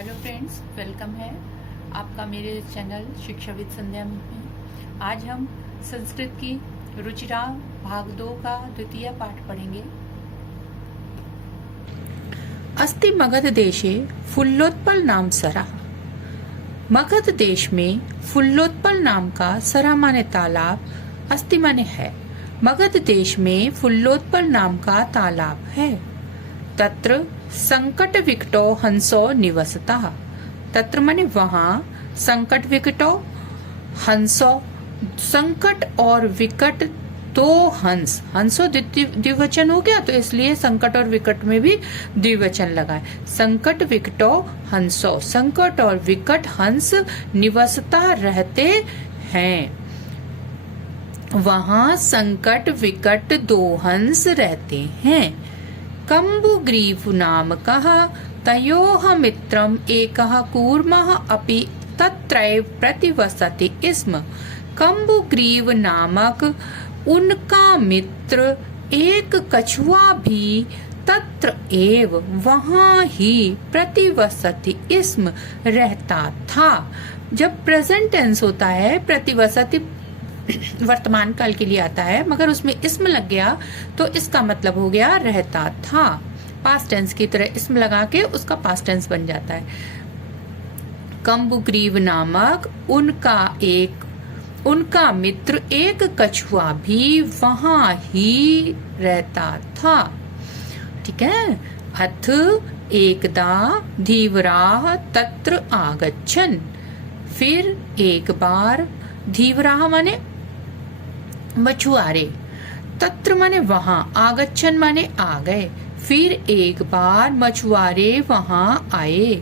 Hello friends, welcome है आपका मेरे चैनल शिक्षाविद संध्या में। आज हम संस्कृत की रुचिरा भाग 2 का द्वितीय पाठ पढ़ेंगे। अस्ति मगध देशे फुल्लोत्पल नाम सरा। मगध देश में फुल्लोत्पल नाम का सरा माने तालाब, अस्ति माने है। मगध देश में फुल्लोत्पल नाम का तालाब है। तत्र संकट विकटो हंसो निवसता। तत्र माने वहां, संकट विकटो हंसो, संकट और विकट दो हंस, हंसो द्विवचन हो गया तो इसलिए संकट और विकट में भी द्विवचन लगाए। संकट विकटो हंसो, संकट और विकट हंस निवसता रहते हैं। वहां संकट विकट दो हंस रहते हैं। कम्बुग्रीव नाम कह तयोः मित्रम एकः कूर्मः अपि तत्रैव प्रतिवसति स्म। कम्बुग्रीव नामक उनका मित्र एक कछुआ भी तत्र एव वहां ही प्रतिवसति स्म रहता था। जब प्रेजेंट टेंस होता है, प्रतिवसति वर्तमान काल के लिए आता है, मगर उसमें इस्म लग गया तो इसका मतलब हो गया रहता था। पास्ट टेंस की तरह इस्म लगा के उसका पास्ट टेंस बन जाता है। कम्बुग्रीव नामक उनका मित्र एक कछुआ भी वहां ही रहता था। ठीक है। अथ एकदा धीवराः तत्र आगच्छन्। फिर एक बार, धीवराः माने मछुआरे, तत्र माने वहां, आगच्छन माने आ गए। फिर एक बार मछुआरे वहां आए।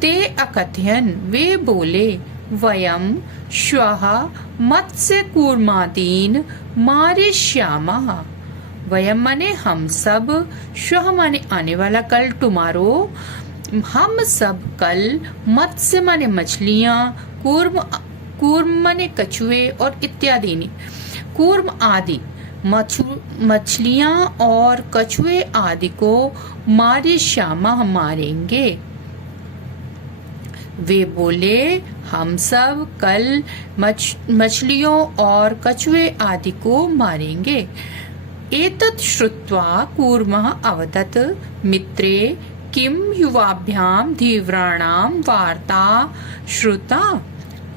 ते अकथयन, वे बोले, वयम श्वः मत्स्य कूर्मादीन मारिष्यामः। वयम माने हम सब, श्वः माने आने वाला कल, टुमारो, हम सब कल, मत्स्य माने मछलियां, कूर्म माने कछुए और इत्यादि, कूर्म आदि मछलियां और कछुए आदि को मारिष्यामा मारेंगे। वे बोले, हम सब कल मछलियों और कछुए आदि को मारेंगे। एतत् श्रुत्वा कूर्मः अवदत्, मित्रे किम युवाभ्याम धीव्राणाम वार्ता श्रुता।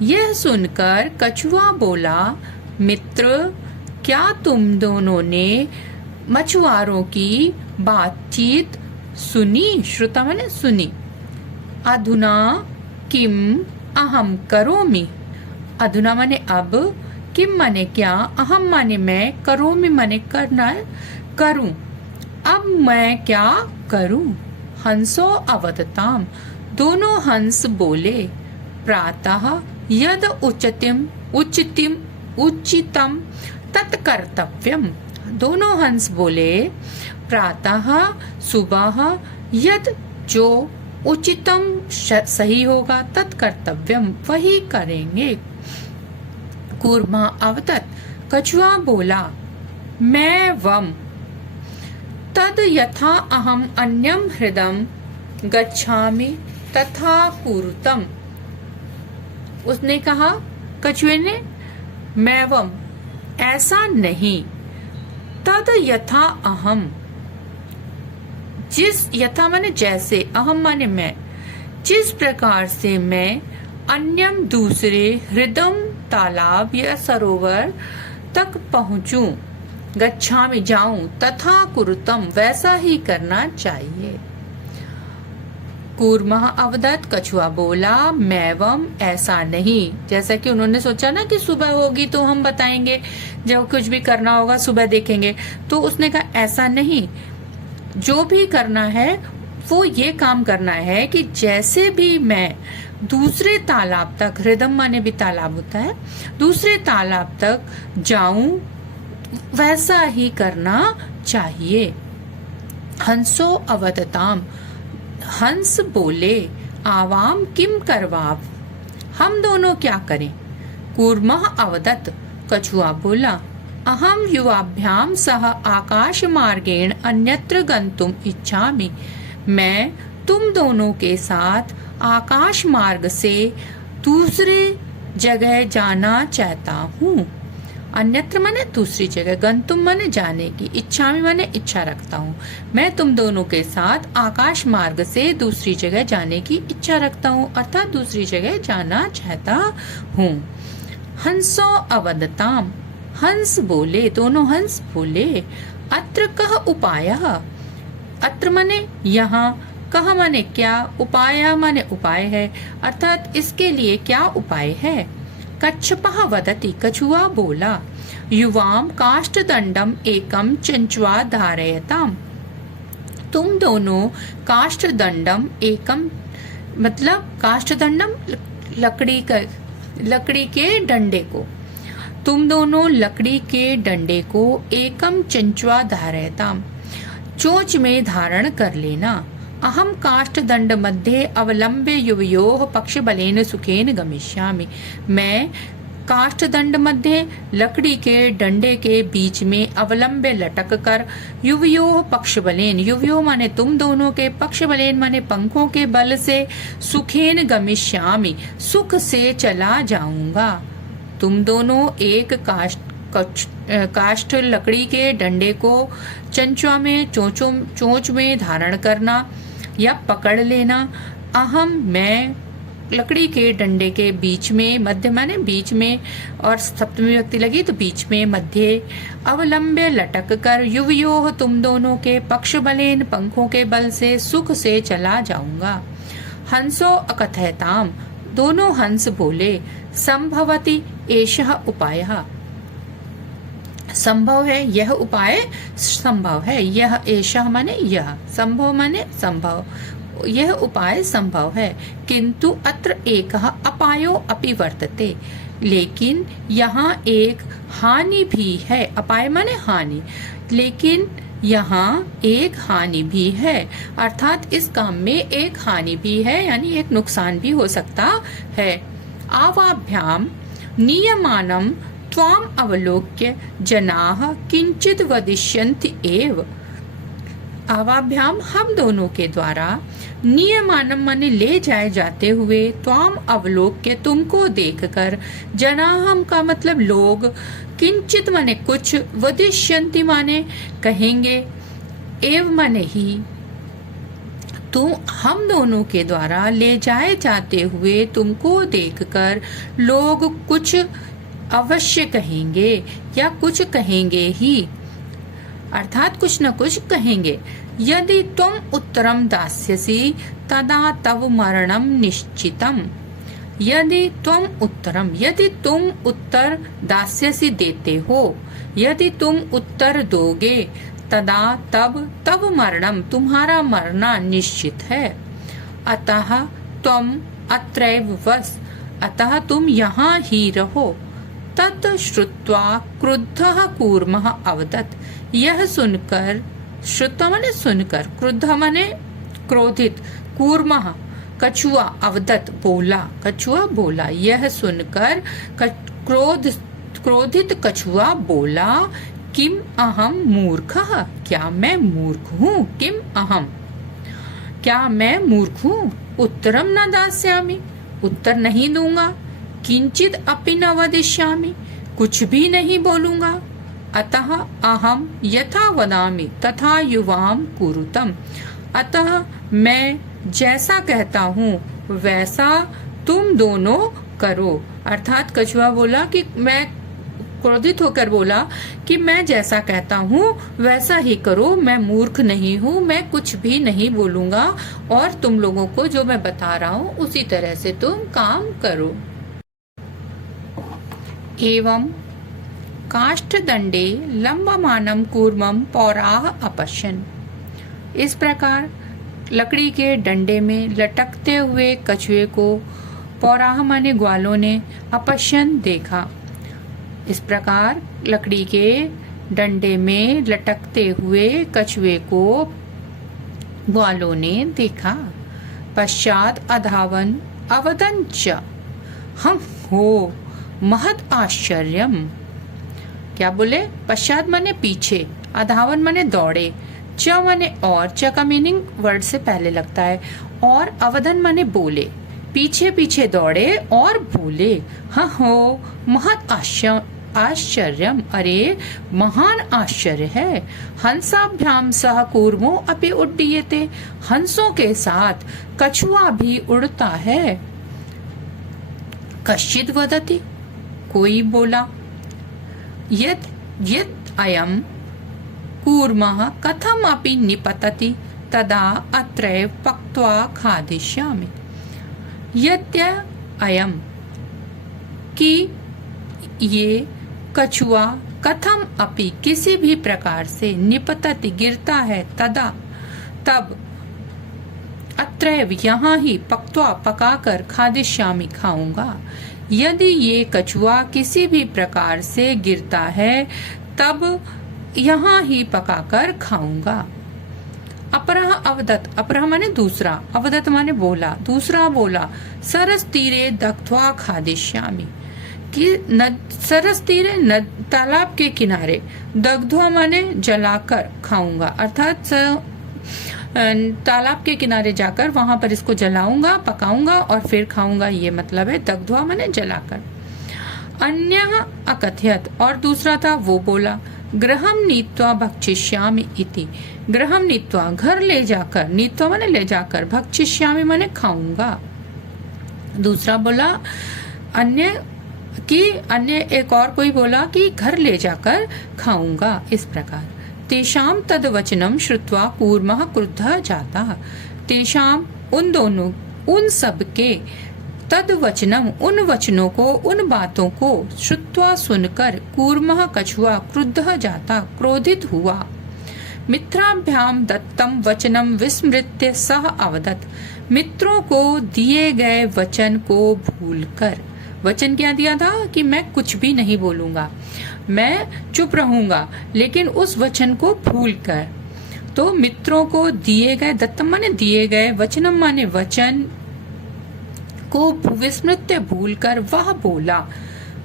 यह सुनकर कछुआ बोला, मित्र, क्या तुम दोनों ने मछुआरों की बातचीत सुनी? श्रुता माने सुनी। अधुना किम अहम करोमि। अधुना माने अब, किम माने क्या, अहम माने मैं, करोमि माने करना, करूं। अब मैं क्या करूं? हंसो अवदताम, दोनों हंस बोले, प्रातः यद उचितम तत्कर्तव्यम। दोनों हंस बोले, प्रातः सुबह, यद जो उचितम सही होगा, तत्कर्तव्यम वही करेंगे। कूर्मा अवदत्, कछुआ बोला, मैं वम तद यथा अहम अन्यम हृदम गच्छामि तथा कुरुतम। उसने कहा, कछुए ने, मैवम ऐसा नहीं, तद यथा अहम, जिस, यथा माने जैसे, अहम माने मैं, जिस प्रकार से मैं, अन्यम दूसरे, हृदम तालाब या सरोवर तक पहुंचूं, गच्छामि जाऊं, तथा कुरुतम वैसा ही करना चाहिए। कूर्मः अवदत्, कछुआ बोला, मैवम ऐसा नहीं। जैसा कि उन्होंने सोचा ना कि सुबह होगी तो हम बताएंगे, जब कुछ भी करना होगा सुबह देखेंगे, तो उसने कहा ऐसा नहीं, जो भी करना है वो ये काम करना है कि जैसे भी मैं दूसरे तालाब तक, हृदम माने भी तालाब होता है, दूसरे तालाब तक जाऊं, वैसा ही करना चाहिए। हंसो अवदताम, हंस बोले, आवाम किम करवाव, हम दोनों क्या करें? कूर्मः अवदत्, कछुआ बोला, अहम युवाभ्याम सह आकाश मार्गेण अन्यत्र गंतुम इच्छामि। मैं तुम दोनों के साथ आकाश मार्ग से दूसरे जगह जाना चाहता हूँ। अन्यत्र माने दूसरी जगह, गंतुम माने जाने की, इच्छामि माने इच्छा रखता हूँ। मैं तुम दोनों के साथ आकाश मार्ग से दूसरी जगह जाने की इच्छा रखता हूँ, अर्थात दूसरी जगह जाना चाहता हूँ। हंसो अवदताम, हंस बोले, दोनों हंस बोले। अत्र कह उपायः, अत्र माने यहाँ, कह माने क्या, उपाय माने उपाय है, अर्थात इसके लिए क्या उपाय है। कच्छपः वदति, कछुआ बोला। युवाम काष्ठदंडम एकम चंचुआ धारयताम, तुम दोनों काष्ठदंडम एकम मतलब काष्ठदंडम लकड़ी के डंडे को, तुम दोनों लकड़ी के डंडे को एकम चंचुआ धारयताम चोंच में धारण कर लेना। अहम काष्ठदंड मध्ये अवलंब्य युवयोः पक्षबलेन सुखेन गमिष्यामि, मैं काष्ठदंड मध्य लकड़ी के डंडे के बीच में अवलंब्य लटक कर युवयोः पक्षबलेन, युवयोः माने तुम दोनों के, पक्षबलेन माने पंखों के बल से, सुखेन गमिष्यामि सुख से चला जाऊंगा। तुम दोनों एक काष्ठ लकड़ी के डंडे को चंचुआ में, चोंच में धारण करना या पकड़ लेना। अहम मैं लकड़ी के डंडे के बीच में, मध्य माने बीच में, और सप्तमी विभक्ति लगी तो बीच में, मध्य, अवलंब्य लटक कर, युवयोः तुम दोनों के, पक्ष बलेन पंखों के बल से, सुख से चला जाऊंगा। हंसो अकथयताम, दोनों हंस बोले। संभवति एषः उपायः, संभव है यह उपाय, संभव है यह, एषः माने यह, संभव माने संभव, यह उपाय संभव है। किंतु अत्र एकः अपायो अपि वर्तते, लेकिन यहाँ एक हानि भी है। अपाय माने हानि, लेकिन यहाँ एक हानि भी है, अर्थात इस काम में एक हानि भी है, यानी एक नुकसान भी हो सकता है। आवाभ्याम नियमानम त्वाम अवलोक्य जनाः किंचित वदिष्यन्ति एव, आवाभ्याम हम दोनों के द्वारा, नियमानम माने ले जाए जाते हुए, त्वाम अवलोक्य तुमको देखकर, जनाहम का मतलब लोग, किंचित माने कुछ, वदिष्यन्ति माने कहेंगे, एव माने ही, तुम हम दोनों के द्वारा ले जाए जाते हुए तुमको देखकर लोग कुछ अवश्य कहेंगे या कुछ कहेंगे ही, अर्थात कुछ न कुछ कहेंगे। यदि तुम उत्तरम दास्यसि तदा तव मरणम निश्चितम, यदि तुम उत्तरम, यदि तुम उत्तर दास्यसि देते हो, यदि तुम उत्तर दोगे, तदा तब, तब मरणम तुम्हारा मरना निश्चित है। अतः तुम अत्रैव वस, अतः तुम यहाँ ही रहो। तत् श्रुत्वा क्रुद्धः कूर्मः अवदत्, यह सुनकर, श्रुत्वा माने सुनकर, क्रुद्ध माने क्रोधित, कूर्मः कछुआ, अवदत् बोला, कछुआ बोला। यह सुनकर क्रोधित कछुआ बोला, किम अहम मूर्खः, क्या मैं मूर्ख हूँ। किम अहम, क्या मैं मूर्ख हूँ। उत्तरम न दास्यामि, उत्तर नहीं दूंगा। किंचित अपि न वदिष्यामि, कुछ भी नहीं बोलूंगा। अतः अहम यथा वदामि तथा युवाम कुरुतम, अतः मैं जैसा कहता हूँ वैसा तुम दोनों करो। अर्थात कछुआ बोला कि मैं, क्रोधित होकर बोला कि मैं जैसा कहता हूँ वैसा ही करो, मैं मूर्ख नहीं हूँ, मैं कुछ भी नहीं बोलूंगा और तुम लोगों को जो मैं बता रहा हूँ उसी तरह से तुम काम करो। एवं काष्ठदंडे लंबमानम कूर्मम पौराह अपश्यन्, इस प्रकार लकड़ी के डंडे में लटकते हुए कछुए को पौराह माने ग्वालों ने अपश्यन् देखा। इस प्रकार लकड़ी के डंडे में लटकते हुए कछुए को ग्वालों ने देखा। पश्चात अधावन अवदंच, हम हो महद आश्चर्यम, क्या बोले, पश्चात माने पीछे, अधावन माने दौड़े, च माने और, च का मीनिंग वर्ड से पहले लगता है, और अवधन माने बोले, पीछे पीछे दौड़े और बोले, हाँ हो महत आश्चर्यम, अरे महान आश्चर्य है। हंसाभ्याम सह कूर्मो अपि उड्डीयते, हंसों के साथ कछुआ भी उड़ता है। कश्चित् वदति, कोई बोला, यत् यत् अयम कूर्मः कथम अपि निपतति तदा अत्रैव पक्त्वा खादिष्यामि। यद्य अयम, कि ये कछुआ कथम अपि किसी भी प्रकार से निपतति गिरता है, तदा तब अत्रैव यहाँ ही पक्त्वा पकाकर खादिष्यामि खाऊंगा। यदि ये कछुआ किसी भी प्रकार से गिरता है तब यहाँ ही पकाकर खाऊंगा। अपरः अवदत, अपरः माने दूसरा, अवदत माने बोला, दूसरा बोला, सरस तीरे दग्ध्वा खादिष्यामि, कि सरस तीरे तालाब के किनारे, दग्ध्वा माने जलाकर खाऊंगा, अर्थात तालाब के किनारे जाकर वहां पर इसको जलाऊंगा, पकाऊंगा और फिर खाऊंगा, ये मतलब है दग्ध्वा माने जलाकर। अन्यः अकथयत, और दूसरा था वो बोला, गृहम नीत्वा भक्षिष्यामि इति, गृहम नीत्वा घर ले जाकर, नीत्वा माने ले जाकर, भक्षिष्यामि माने खाऊंगा। दूसरा बोला अन्य एक और कोई बोला कि घर ले जाकर खाऊंगा, इस प्रकार। तेषाम तद वचनम श्रुत्वा कूर्मः क्रुद्धः जातः, तेषाम उन दोनों, उन सब के, तद वचनम उन वचनों को, उन बातों को, श्रुत्वा सुनकर, कूर्मः कछुआ, क्रुद्धः जाता क्रोधित हुआ। मित्राभ्याम दत्तम वचनम विस्मृत्य सह अवदत, मित्रों को दिए गए वचन को भूलकर, वचन क्या दिया था कि मैं कुछ भी नहीं बोलूंगा, मैं चुप रहूंगा, लेकिन उस वचन को भूलकर, तो मित्रों को दिए गए, दत्तम माने दिए गए, वचनम माने वचन को, विस्मृत्य भूलकर, वह बोला,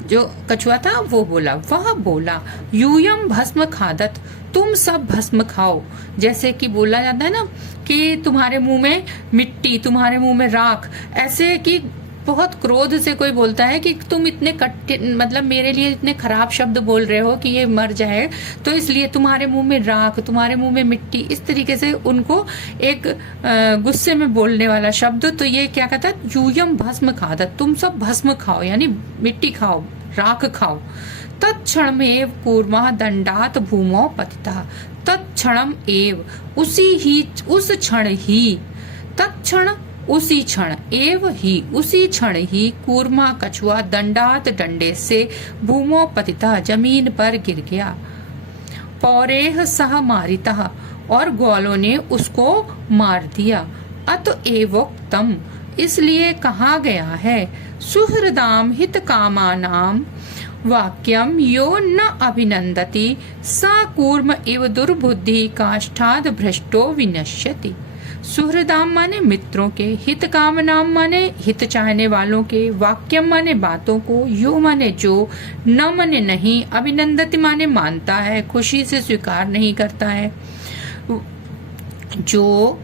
जो कछुआ था वो बोला, वह बोला, यूयम भस्म खादत, तुम सब भस्म खाओ। जैसे कि बोला जाता है ना कि तुम्हारे मुंह में मिट्टी, तुम्हारे मुंह में राख, ऐसे कि बहुत क्रोध से कोई बोलता है कि तुम इतने कठिन, मतलब मेरे लिए इतने खराब शब्द बोल रहे हो कि ये मर जाए, तो इसलिए तुम्हारे मुंह में राख, तुम्हारे मुंह में मिट्टी, इस तरीके से उनको एक गुस्से में बोलने वाला शब्द। तो ये क्या कहता है, यूयम भस्म खादत, तुम सब भस्म खाओ, यानी मिट्टी खाओ, राख खाओ। तत्क्षणम एव कूर्मः दंडात भूमौ पतितः, तत्क्षणम एव, उस क्षण ही, तत्क्षण उसी क्षण, एव ही उसी क्षण ही, कूर्मा कछुआ दंडात डंडे से, भूमो पतितः जमीन पर गिर गया। पौरेह सह मारितः, और ग्वालों ने उसको मार दिया। अत एवोक्तम, इसलिए कहा गया है, सुहृदाम हित कामानाम वाक्यम यो न अभिनंदति सा कूर्म इव दुर्बुद्धि काष्ठाद भ्रष्टो विनश्यति। सुहृदाम माने मित्रों के, हित कामनाम माने हित चाहने वालों के, वाक्यम माने बातों को, यो माने जो, न माने नहीं, अभिनंदति माने मानता है, खुशी से स्वीकार नहीं करता है। जो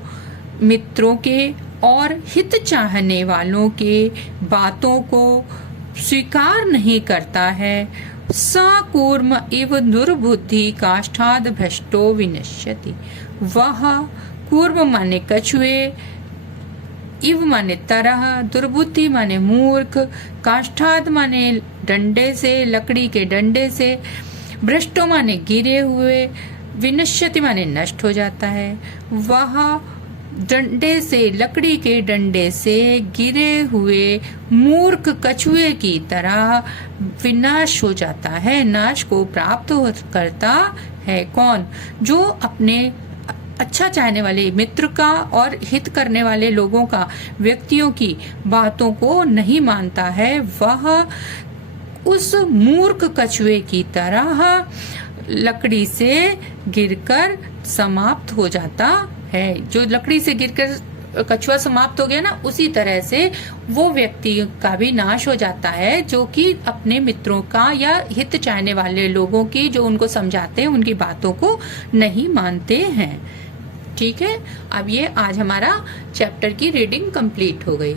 मित्रों के और हित चाहने वालों के बातों को स्वीकार नहीं करता है, सा कूर्म इव दुर्बुद्धि काष्ठाद भ्रष्टो विनश्यति, वह कूर्म माने कछुए, इव माने तरह, दुर्बुद्धि माने मूर्ख, काष्ठाद माने डंडे से, लकड़ी के डंडे से, भ्रष्टो माने गिरे हुए, विनश्यति माने नष्ट हो जाता है। वह डंडे से, लकड़ी के डंडे से गिरे हुए मूर्ख कछुए की तरह विनाश हो जाता है, नाश को प्राप्त करता है। कौन? जो अपने अच्छा चाहने वाले मित्र का और हित करने वाले लोगों का, व्यक्तियों की बातों को नहीं मानता है, वह उस मूर्ख कछुए की तरह लकड़ी से गिरकर समाप्त हो जाता है। जो लकड़ी से गिरकर कछुआ समाप्त हो गया ना, उसी तरह से वो व्यक्ति का भी नाश हो जाता है जो कि अपने मित्रों का या हित चाहने वाले लोगों की, जो उनको समझाते हैं, उनकी बातों को नहीं मानते हैं। ठीक है, अब ये आज हमारा चैप्टर की रीडिंग कंप्लीट हो गई।